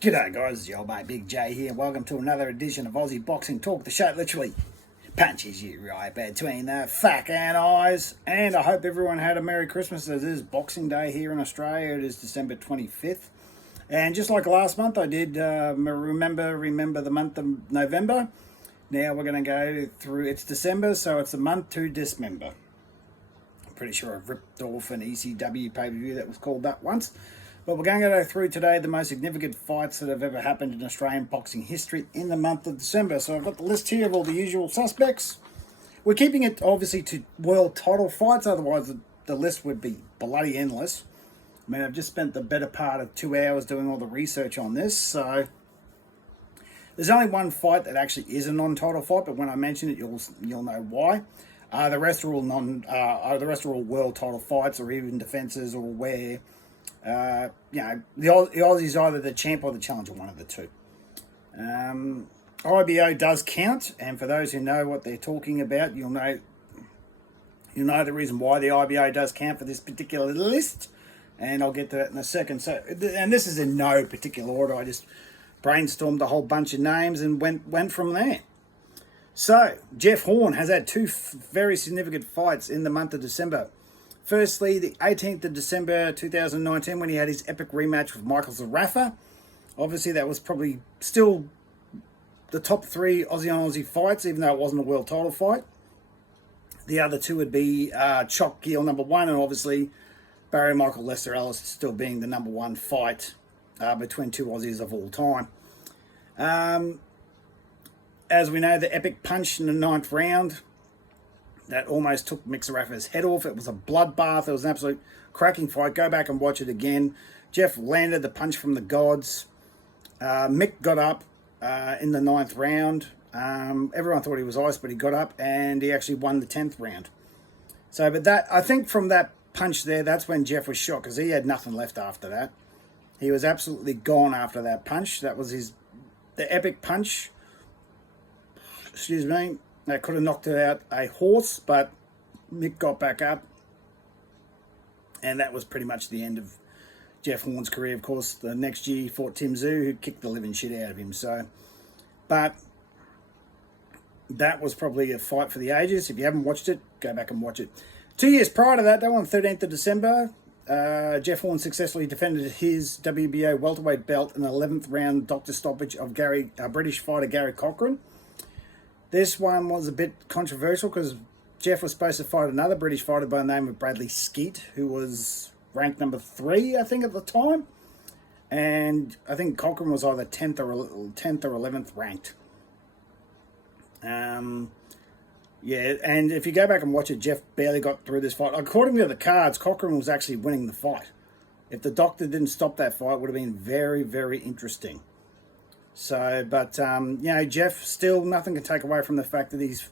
G'day guys, it's your old mate Big J here. Welcome to another edition of Aussie Boxing Talk, the show that literally punches you right between the fucking eyes. And I hope everyone had a Merry Christmas. It is Boxing Day here in Australia. It is December 25th. And just like last month, I did remember the month of November. Now we're going to go through, it's December, so it's a month to dismember. I'm pretty sure I've ripped off an ECW pay-per-view that was called that once. But we're going to go through today the most significant fights that have ever happened in Australian boxing history in the month of December. So I've got the list here of all the usual suspects. We're keeping it obviously to world title fights, otherwise the list would be bloody endless. I mean, I've just spent the better part of 2 hours doing all the research on this, so there's only one fight that actually is a non-title fight, but when I mention it, you'll know why. The rest are all world title fights or even defenses, or where the Aussie's either the champ or the challenger, one of the two. IBO does count, and for those who know what they're talking about, you'll know the reason why the IBO does count for this particular list, and I'll get to that in a second. So, and this is in no particular order. I just brainstormed a whole bunch of names and went from there. So, Jeff Horn has had two very significant fights in the month of December. Firstly, the 18th of December 2019, when he had his epic rematch with Michael Zarafa. Obviously, that was probably still the top three Aussie on Aussie fights, even though it wasn't a world title fight. The other two would be Chock Gill, number one, and obviously Barry Michael Lester Ellis still being the number one fight between two Aussies of all time. As we know, the epic punch in the 9th round that almost took Mick Zarafa's head off. It was a bloodbath. It was an absolute cracking fight. Go back and watch it again. Jeff landed the punch from the gods. Mick got up in the 9th round. Everyone thought he was ice, but he got up and he actually won the 10th round. So, but that, I think from that punch there, that's when Jeff was shocked, because he had nothing left after that. He was absolutely gone after that punch. That was the epic punch. Excuse me. That could have knocked out a horse, but Mick got back up. And that was pretty much the end of Jeff Horn's career. Of course, the next year he fought Tim Tszyu, who kicked the living shit out of him. So, but that was probably a fight for the ages. If you haven't watched it, go back and watch it. 2 years prior to that one, 13th of December, Jeff Horn successfully defended his WBO welterweight belt in the 11th round doctor stoppage of British fighter Gary Cochran. This one was a bit controversial because Jeff was supposed to fight another British fighter by the name of Bradley Skeet, who was ranked number 3, I think, at the time. And I think Cochran was either 10th or 11th ranked. Yeah, and if you go back and watch it, Jeff barely got through this fight. According to the cards, Cochran was actually winning the fight. If the doctor didn't stop that fight, it would have been very, very interesting. So, but, Jeff, still nothing can take away from the fact that he's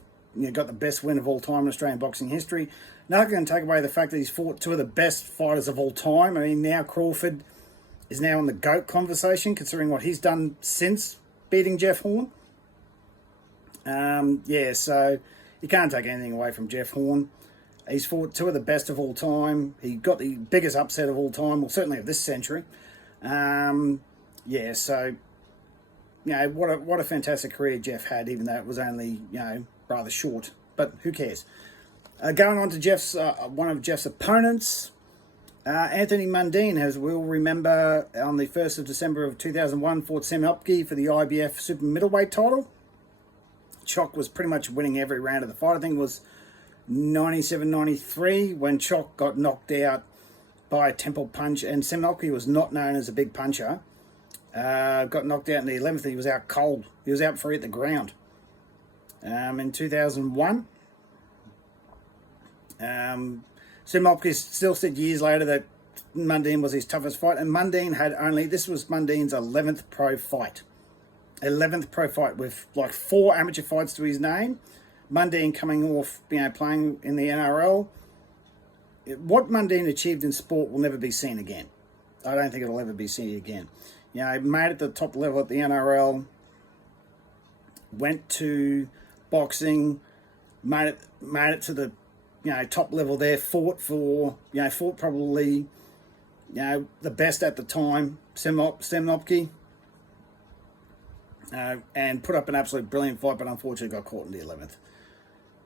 got the best win of all time in Australian boxing history. Nothing can take away the fact that he's fought two of the best fighters of all time. I mean, now Crawford is now in the GOAT conversation, considering what he's done since beating Jeff Horn. So you can't take anything away from Jeff Horn. He's fought two of the best of all time. He got the biggest upset of all time, well, certainly of this century. What a fantastic career Jeff had, even though it was only, rather short. But who cares? Going on to one of Jeff's opponents, Anthony Mundine, as we'll remember, on the 1st of December of 2001, fought Sam Hopke for the IBF super middleweight title. Chock was pretty much winning every round of the fight. I think it was 97-93 when Chock got knocked out by a temple punch, and Sam Hopke was not known as a big puncher. Got knocked out in the 11th. He was out cold. He was out free at the ground. In 2001, Sam Hopkins still said years later that Mundine was his toughest fight, and this was Mundine's 11th pro fight. 11th pro fight with like 4 amateur fights to his name. Mundine coming off, playing in the NRL. What Mundine achieved in sport will never be seen again. I don't think it'll ever be seen again. He made it to the top level at the NRL, went to boxing, made it to the top level there, fought probably the best at the time, Sam Hopke. and put up an absolute brilliant fight, but unfortunately got caught in the 11th.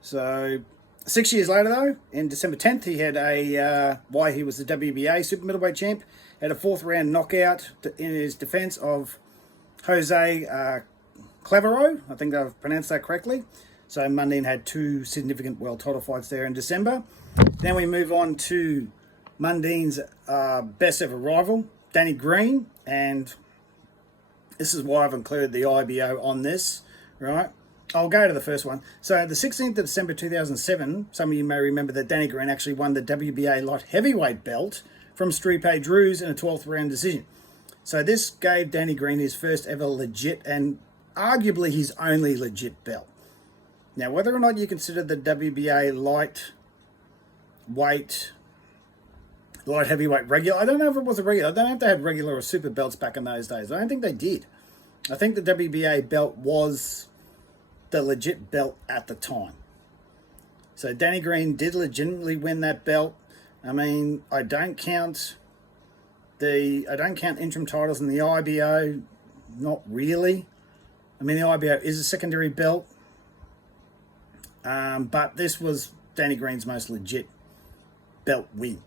So 6 years later, though, in December 10th, he had why he was the WBA super middleweight champ, had a fourth round knockout in his defense of Jose Clavero. I think I've pronounced that correctly. So Mundine had two significant world title fights there in December. Then we move on to Mundine's best ever rival, Danny Green, and this is why I've included the IBO on this, right? I'll go to the first one. So the 16th of December 2007, some of you may remember that Danny Green actually won the WBA light heavyweight belt from Stipe Drews in a 12th round decision. So this gave Danny Green his first ever legit and arguably his only legit belt. Now, whether or not you consider the WBA light heavyweight regular, I don't know if it was a regular. I don't know if they had regular or super belts back in those days. I don't think they did. I think the WBA belt was the legit belt at the time. So Danny Green did legitimately win that belt. I mean, I don't count interim titles in the IBO, not really. I mean, the IBO is a secondary belt, but this was Danny Green's most legit belt win.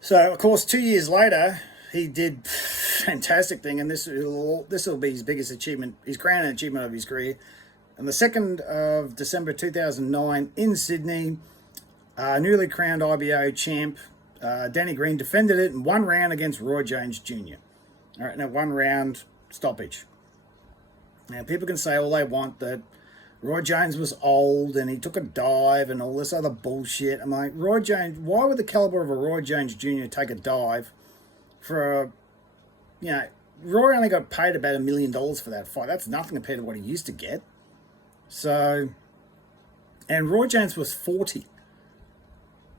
So, of course, 2 years later, he did fantastic thing, and this will be his biggest achievement, his crowning achievement of his career. On the 2nd of December 2009 in Sydney, newly crowned IBO champ, Danny Green defended it in one round against Roy Jones Jr. All right, now 1 round stoppage. Now, people can say all they want that Roy Jones was old and he took a dive and all this other bullshit. I'm like, Roy Jones, why would the caliber of a Roy Jones Jr. take a dive for Roy only got paid about $1 million for that fight. That's nothing compared to what he used to get. So, and Roy Jones was 40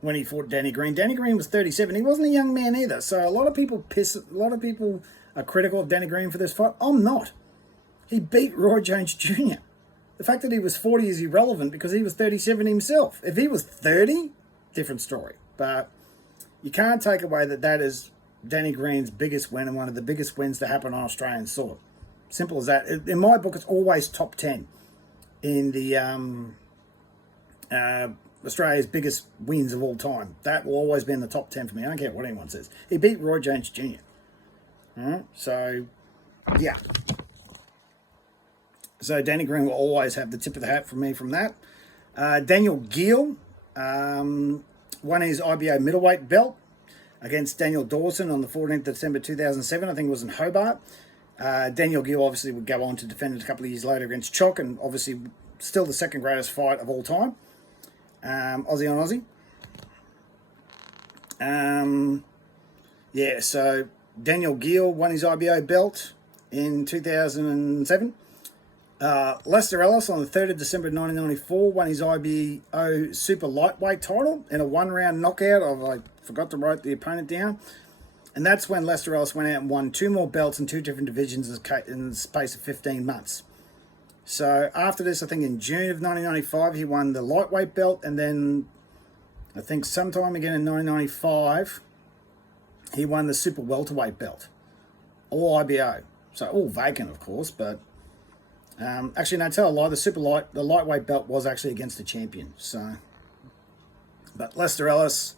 when he fought Danny Green. Danny Green was 37. He wasn't a young man either. So a lot of people are critical of Danny Green for this fight. I'm not. He beat Roy Jones Jr. The fact that he was 40 is irrelevant because he was 37 himself. If he was 30, different story. But you can't take away that is Danny Green's biggest win and one of the biggest wins to happen on Australian soil. Simple as that. In my book, it's always top 10 in the Australia's biggest wins of all time. That will always be in the top 10 for me. I don't care what anyone says. He beat Roy Jones Jr. All right? So, yeah. So Danny Green will always have the tip of the hat from me from that. Daniel Gill won his IBO middleweight belt against Daniel Dawson on the 14th of December 2007. I think it was in Hobart. Daniel Gill obviously would go on to defend it a couple of years later against Chock, and obviously still the second greatest fight of all time. Aussie on Aussie. So Daniel Gill won his IBO belt in 2007. Lester Ellis on the 3rd of December 1994 won his IBO super lightweight title in a 1-round knockout of, I forgot to write the opponent down. And that's when Lester Ellis went out and won 2 more belts in 2 different divisions in the space of 15 months. So after this, I think in June of 1995, he won the lightweight belt. And then I think sometime again in 1995, he won the super welterweight belt. All IBO. So all vacant, of course, but... actually, no, tell a lie. The lightweight belt was actually against the champion. So, but Lester Ellis,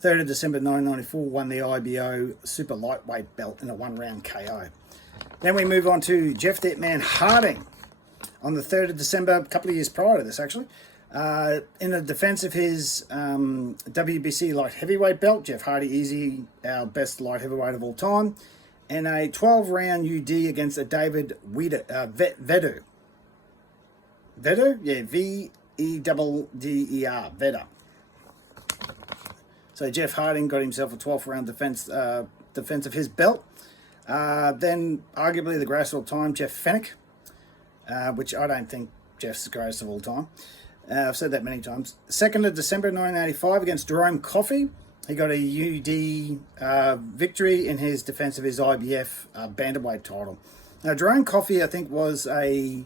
3rd of December 1994, won the IBO super lightweight belt in a 1-round KO. Then we move on to Jeff "That-Man" Harding on the 3rd of December, a couple of years prior to this, actually. In the defense of his WBC light heavyweight belt, Jeff Hardy, easy, our best light heavyweight of all time. And a 12-round UD against a David Vedder. Vedder? Yeah, Vedder. Vedder. So Jeff Harding got himself a 12th-round defense of his belt. Then, arguably the greatest of all time, Jeff Fennick, which I don't think Jeff's the greatest of all time. I've said that many times. 2nd of December 1985 against Jerome Coffey. He got a UD victory in his defense of his IBF bantamweight title. Now, Jerome Coffey, I think, was a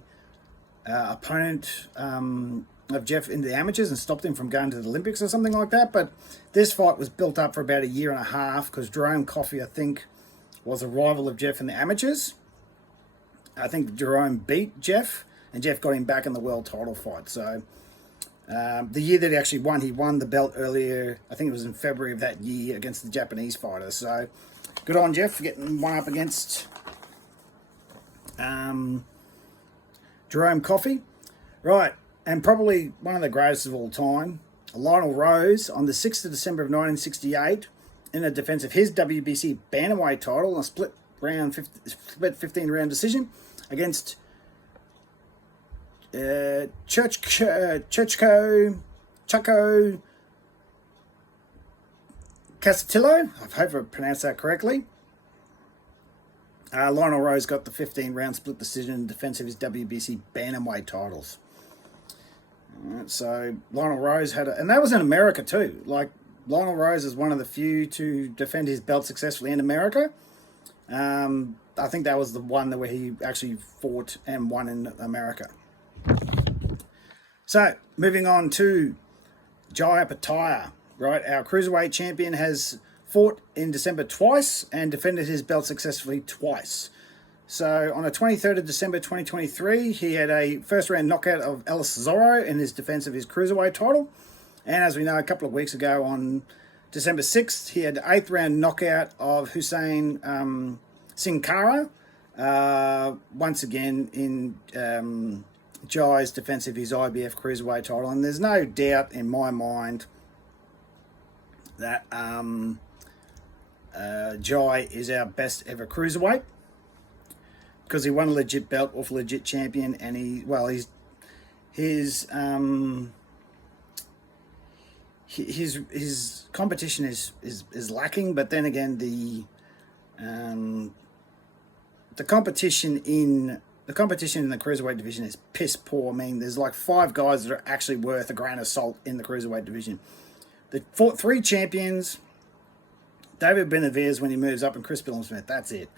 opponent of Jeff in the amateurs and stopped him from going to the Olympics or something like that. But this fight was built up for about a year and a half because Jerome Coffey, I think, was a rival of Jeff in the amateurs. I think Jerome beat Jeff, and Jeff got him back in the world title fight. So the year that he won the belt earlier. I think it was in February of that year against the Japanese fighter. So good on Jeff for getting one up against Jerome Coffey. Right, and probably one of the greatest of all time, Lionel Rose, on the 6th of December of 1968, in a defense of his WBC bantamweight title, a split 15-round decision against Chucho Castillo. I hope I pronounced that correctly. Lionel Rose got the 15-round split decision in defense of his WBC bantamweight titles. So Lionel Rose and that was in America too. Like, Lionel Rose is one of the few to defend his belt successfully in America. I think that was the one where he actually fought and won in America. So moving on to Jai Pataya, right? Our cruiserweight champion has fought in December twice and defended his belt successfully twice. So on the 23rd of December 2023, he had a first-round knockout of Ellis Zorro in his defense of his cruiserweight title. And as we know, a couple of weeks ago on December 6th, he had the 8th-round knockout of Hussein Sin Cara, once again in Jai's defense of his IBF cruiserweight title. And there's no doubt in my mind that Jai is our best ever cruiserweight, because he won a legit belt off a legit champion, and his competition is lacking. But then again, the competition in the cruiserweight division is piss poor. I mean, there's like 5 guys that are actually worth a grain of salt in the cruiserweight division. The 3 champions, David Benavidez when he moves up, and Chris Billington-Smith. That's it.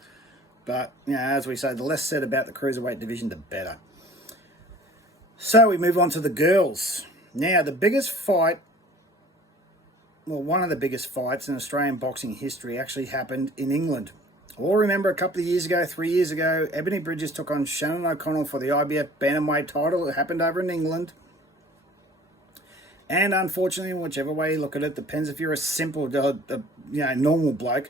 But, as we say, the less said about the cruiserweight division, the better. So we move on to the girls. Now, the biggest fight, well, one of the biggest fights in Australian boxing history actually happened in England. All remember a couple of years ago, 3 years ago, Ebony Bridges took on Shannon O'Connell for the IBF bantamweight title. It happened over in England. And unfortunately, whichever way you look at it, depends if you're a simple, normal bloke,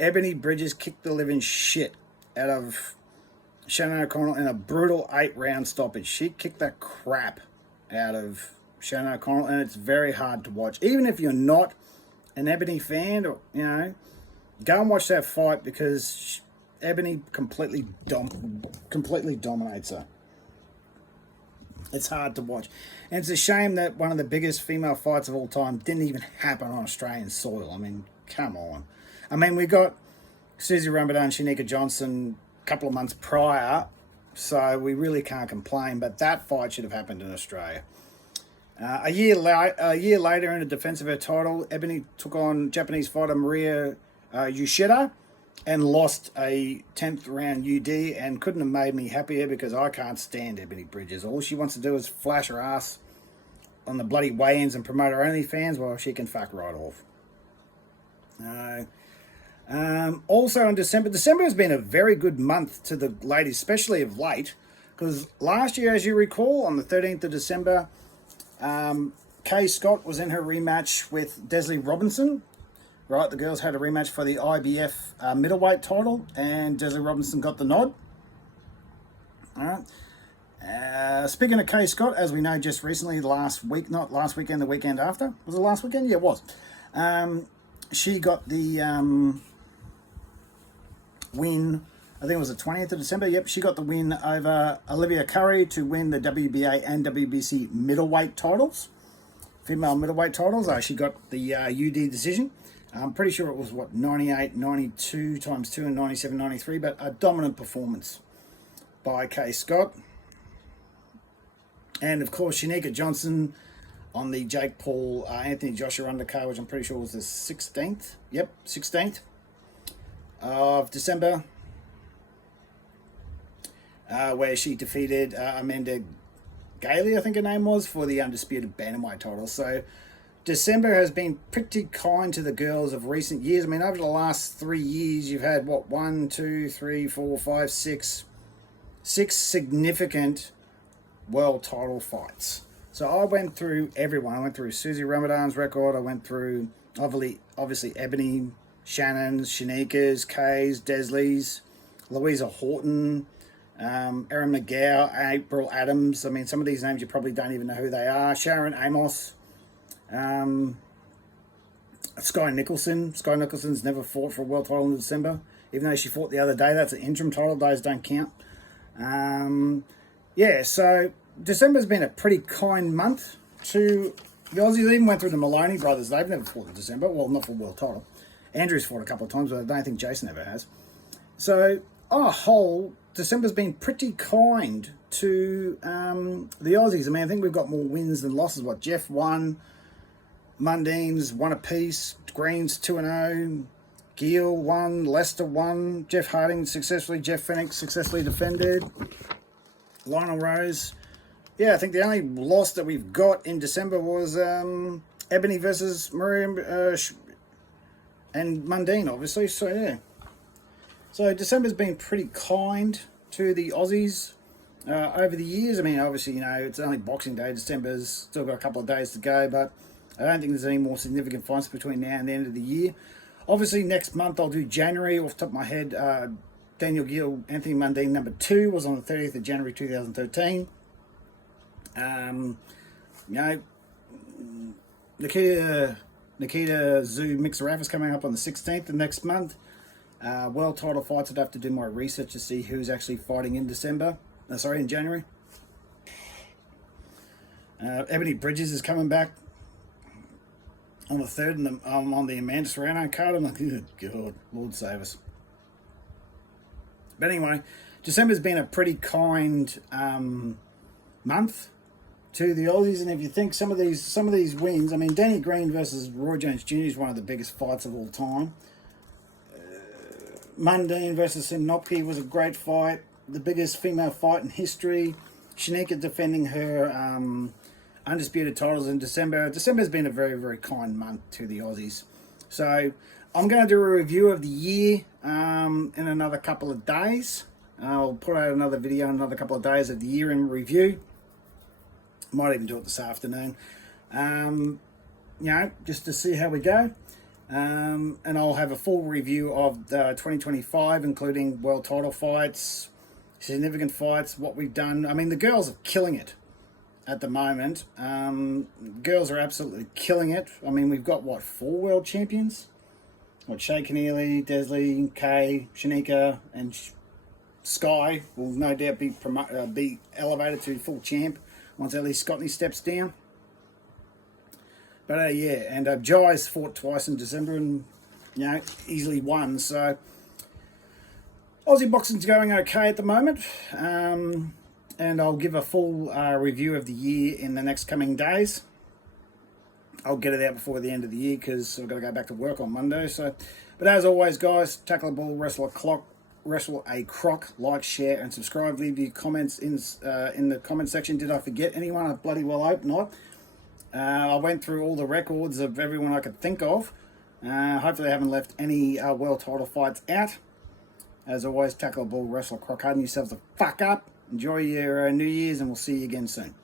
Ebony Bridges kicked the living shit out of Shannon O'Connell in a brutal 8-round stoppage. She kicked the crap out of Shannon O'Connell, and it's very hard to watch. Even if you're not an Ebony fan, or go and watch that fight, because Ebony completely dominates her. It's hard to watch. And it's a shame that one of the biggest female fights of all time didn't even happen on Australian soil. I mean, come on. I mean, we got Susie Ramadan, Shanika Johnson a couple of months prior, so we really can't complain, but that fight should have happened in Australia. A year later, in a defense of her title, Ebony took on Japanese fighter Maria Yoshida and lost a 10th round UD, and couldn't have made me happier, because I can't stand Ebony Bridges. All she wants to do is flash her ass on the bloody weigh-ins and promote her OnlyFans while she can fuck right off. Also in December has been a very good month to the ladies, especially of late, because last year, as you recall, on the 13th of December, Kay Scott was in her rematch with Desley Robinson. Right, the girls had a rematch for the IBF middleweight title, and Desley Robinson got the nod. All right. Speaking of Kay Scott, as we know, just recently, not last weekend, the weekend after. Was it last weekend? Yeah, it was. She got the win, I think it was the 20th of December. Yep, she got the win over Olivia Curry to win the WBA and WBC middleweight titles, female middleweight titles. She got the UD decision. I'm pretty sure it was, 98-92 times 2 and 97-93, but a dominant performance by Kay Scott. And, of course, Shanika Johnson on the Jake Paul, Anthony Joshua undercard, which I'm pretty sure was the 16th. Yep, 16th of December, where she defeated Amanda Gailey, I think her name was, for the undisputed bantamweight title. So December has been pretty kind to the girls of recent years. I mean, over the last 3 years, you've had, 6 6 significant world title fights. So I went through everyone. I went through Susie Ramadan's record. I went through, obviously Ebony, Shannon's, Shanika's, Kay's, Desley's, Louisa Horton, Erin McGow, April Adams. I mean, some of these names you probably don't even know who they are. Sharon Amos, Sky Nicholson. Sky Nicholson's never fought for a world title in December, even though she fought the other day. That's an interim title. Those don't count. Yeah, so December's been a pretty kind month to the Aussies. They even went through the Maloney brothers. They've never fought in December. Well, not for world title. Andrew's fought a couple of times, but I don't think Jason ever has. So, on a whole, December's been pretty kind to the Aussies. I mean, I think we've got more wins than losses. What, Jeff won, Mundines 1 apiece, Greens 2-0, Gill won, Lester won, Jeff Harding successfully, Jeff Phoenix successfully defended, Lionel Rose. Yeah, I think the only loss that we've got in December was Ebony versus Miriam and Mundine, obviously. So, yeah. So, December's been pretty kind to the Aussies over the years. I mean, obviously, you know, it's only Boxing Day. December's still got a couple of days to go, but I don't think there's any more significant fights between now and the end of the year. Obviously, next month I'll do January. Off the top of my head, Daniel Gill, Anthony Mundine, number 2, was on the 30th of January 2013. You know, Nikita Zoo Mixeraf is coming up on the 16th of next month. World title fights, I'd have to do my research to see who's actually fighting in in January. Ebony Bridges is coming back on the 3rd, and I'm on the Amanda Serrano card. I'm like, oh, God, Lord save us. But anyway, December's been a pretty kind month to the Aussies, and if you think some of these wins, I mean, Danny Green versus Roy Jones Jr. is one of the biggest fights of all time. Mundine versus Sinopki was a great fight, the biggest female fight in history. Shanika defending her undisputed titles in December. December's been a very, very kind month to the Aussies. So I'm going to do a review of the year in another couple of days. I'll put out another video in another couple of days of the year in review. Might even do it this afternoon. You know, just to see how we go. And I'll have a full review of the 2025, including world title fights, significant fights, what we've done. I mean, the girls are killing it at the moment. Girls are absolutely killing it. I mean, we've got, what, 4 world champions? What, Shay Keneally, Desley, Kay, Shanika, and Sky will no doubt be elevated to full champ once at least Scotty steps down. But yeah, and Jai's fought twice in December and, you know, easily won. So Aussie boxing's going okay at the moment. And I'll give a full review of the year in the next coming days. I'll get it out before the end of the year because I've got to go back to work on Monday. So, but as always, guys, tackle a ball, wrestle a croc, like, share, and subscribe. Leave your comments in the comment section. Did I forget anyone? I bloody well hope not. I went through all the records of everyone I could think of. Hopefully I haven't left any world title fights out. As always, tackle a ball, wrestle a croc, harden yourselves the fuck up. Enjoy your New Year's, and we'll see you again soon.